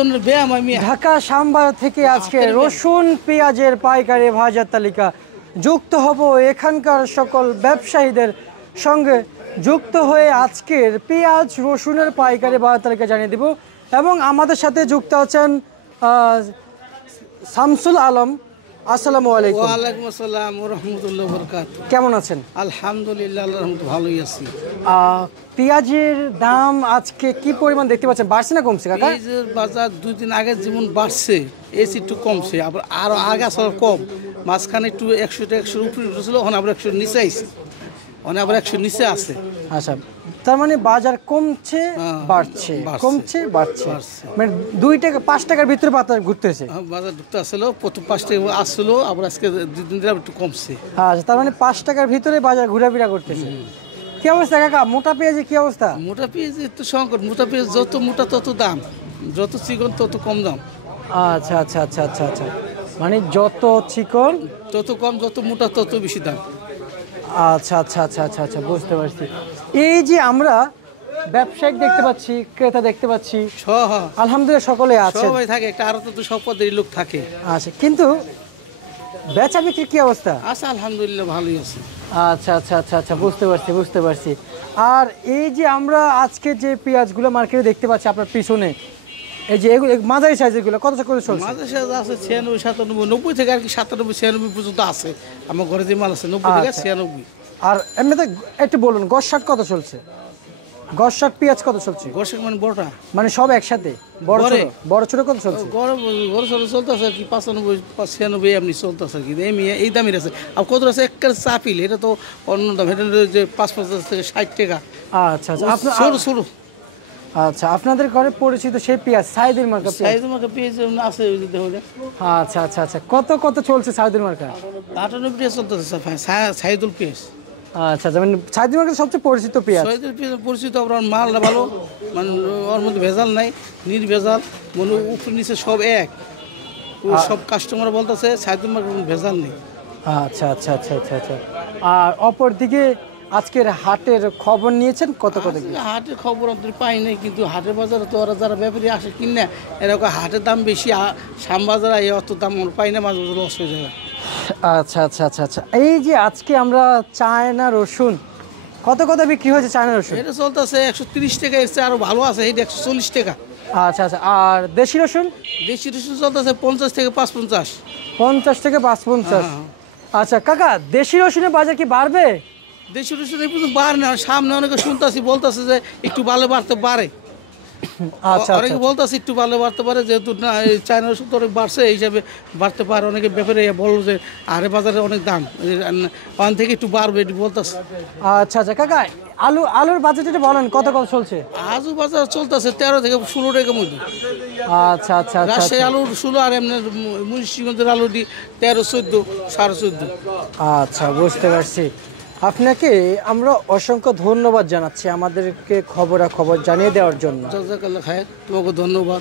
ধরনের ব্যায়াম আমি ঢাকা শ্যামবাজার থেকে আজকে রসুন পেঁয়াজের পাইকারি বাজার তালিকা যুক্ত হব এখানকার সকল ব্যবসায়ীদের সঙ্গে যুক্ত হয়ে আজকের পেঁয়াজ রসুনের পাইকারি বাজার তালিকা জানিয়ে দিব এবং আমাদের সাথে যুক্ত আছেন শামসুল আলম। আসসালামু আলাইকুম। ওয়ালাইকুম আসসালাম ওয়া রাহমাতুল্লাহি ওয়া বারাকাতুহু। কেমন আছেন? আলহামদুলিল্লাহ, আল্লাহর রহমতে ভালোই আছি। পেঁয়াজের দাম আজকে কি পরিমাণ দেখতে পাচ্ছেন, বাড়ছে না কমছে কাকা? পেঁয়াজের বাজার 2 দিন আগে যেমন বাড়ছে এসি একটু কমছে, আবার আরো আগে আসলে কম, মাঝখানে একটু 100 উপরে উঠেছিল, এখন আবার 100 নিচে আইছে, এখন আবার 100 নিচে আছে। আচ্ছা, তার মানে বাজার কমছে বাড়ছে, কমছে বাড়ছে, মানে 2 টাকা 5 টাকার ভিতরে বাজার ঘুরতেছে। বাজার ঢুকতে আসলো, প্রথম 5 টাকা আসলো, আবার আজকে 2 দিন ধরে একটু কমছে। আচ্ছা, তার মানে 5 টাকার ভিতরে বাজার ঘোরাফেরা করতেছে। কি অবস্থা কাকা, মোটা পেঁয়াজের কি অবস্থা? মোটা পেঁয়াজের একটু সংকট, মোটা পেঁয়াজ যত মোটা তত দাম, যত চিকন তত কম দাম। আচ্ছা আচ্ছা আচ্ছা আচ্ছা আচ্ছা, মানে যত চিকন তত কম, যত মোটা তত বেশি দাম। আচ্ছা আচ্ছা আচ্ছা আচ্ছা আচ্ছা, বুঝতে পারছি। এই যে আমরা ব্যবসায়িক দেখতে পাচ্ছি, ক্রেতা দেখতে পাচ্ছি, আলহামদুলিল্লাহ সকলে আছে, সবাই থাকে, একটা আরো তো সব পদের লোক থাকে। আচ্ছা, কিন্তু বেচা বিক্রির কি অবস্থা? আচ্ছা, আলহামদুলিল্লাহ ভালোই আছে। আচ্ছা আচ্ছা আচ্ছা আচ্ছা, বুঝতে পারছি বুঝতে পারছি। আর এই যে আমরা আজকে যে পেঁয়াজগুলো মার্কেটে দেখতে পাচ্ছি আপনার পিছনে, এই যে এগুলো মাঝারি সাইজেরগুলো কত করে চলছে? মাঝারি সাইজ আছে 96, 97, 90 থেকে আর কি 97, 96 পর্যন্ত আছে। আমার ঘরে যে মাল আছে 90 থেকে 96। আর এমনিতে একটু বলুন গস-শাক কত চলছে? গস-শাক পেঁয়াজ কত চলছে? গস-শাক মানে বড়টা, মানে সব একসাথে বড় ছোট, বড় ছোট কত চলছে? বড় ছোট চলতেছে আর কি 95, 96 এমনি চলতেছে আর কি, এই দামের আছে। আর কত আছে একটা চাপিল, এটা তো অন্য দাম, এটা যে 55 থেকে 60 টাকা। আচ্ছা আচ্ছা, আপনার ছোট ছোট। আচ্ছা, আপনাদের ঘরে পরিচিত সেই পেঁয়াজ সাইদুল মার্কা পেঁয়াজ, সাইদুল মার্কা পেঁয়াজ আছে ওই যে দেখো। আচ্ছা আচ্ছা আচ্ছা, কত কত চলছে সাইদুল মার্কা? 98 টাকা চলতেছে সাইদুল পেঁয়াজ। আচ্ছা, মানে সাইদুল মার্কা সবচেয়ে পরিচিত পেঁয়াজ। সাইদুল পেঁয়াজ পরিচিত, আপনার মালটা ভালো, মানে ওর মধ্যে ভেজাল নাই, নির্ভেজাল, মানে উপর নিচে সব এক। সব কাস্টমার বলতেছে সাইদুল মার্কা ভেজাল নেই। আচ্ছা আচ্ছা আচ্ছা আচ্ছা আচ্ছা। আর অপর দিকে আজকের হাটের খবর নিয়েছেন কত কত? হাটের খবর আমাদের পাই নাই, কিন্তু হাটের বাজারে তো ওরা যারা ব্যাপারী আসে কিনে, এরকম হাটের দাম বেশি, শ্যামবাজারে এই অত দাম আমরা পাই না, মাঝে মাঝে লস হয়ে যায়। আচ্ছা আচ্ছা আচ্ছা আচ্ছা, এই যে আজকে আমরা চায়না রসুন কত কত বিক্রি হয়েছে? চায়না রসুন এটা চলতেছে 130 টাকা, এর চেয়ে আরো ভালো আছে, এটা 140 টাকা। আচ্ছা আচ্ছা, আর দেশি রসুন? দেশি রসুন চলতেছে 50 থেকে 55। 50 থেকে 55। আচ্ছা কাকা, দেশি রসুনের বাজার কি বাড়বে? দেশি রসুন এই পর্যন্ত বাড়ে না, সামনে অনেকে শুনতেছি বলতেছে যে একটু ভালো বাড়তে পারে। আচ্ছা, অনেকে বলতেছে একটু ভালো বাড়তে পারে, যেহেতু না চায়না রসুন তো অনেক বাড়ছে, এই হিসাবে বাড়তে পারে। অনেকে ব্যাপারে বললো যে আরে বাজারে অনেক দাম, ওখান থেকে একটু বাড়বে এটি বলতেছে। আচ্ছা আচ্ছা কাকা, আলুর বাজার যেটা বলেন কত কত চলছে? আলু বাজার চলতেছে 13 থেকে 16 টাকা মধ্যে। আচ্ছা আচ্ছা, রাজশাহী আলুর 16, আর এমনি মুন্সিগঞ্জের আলুটি 13, 14, 14.5। আচ্ছা, বুঝতে পারছি। আপনাকে আমরা অসংখ্য ধন্যবাদ জানাচ্ছি আমাদেরকে খবরাখবর জানিয়ে দেওয়ার জন্য। জাযাকাল্লাহ খায়ের, তোমাকে ধন্যবাদ।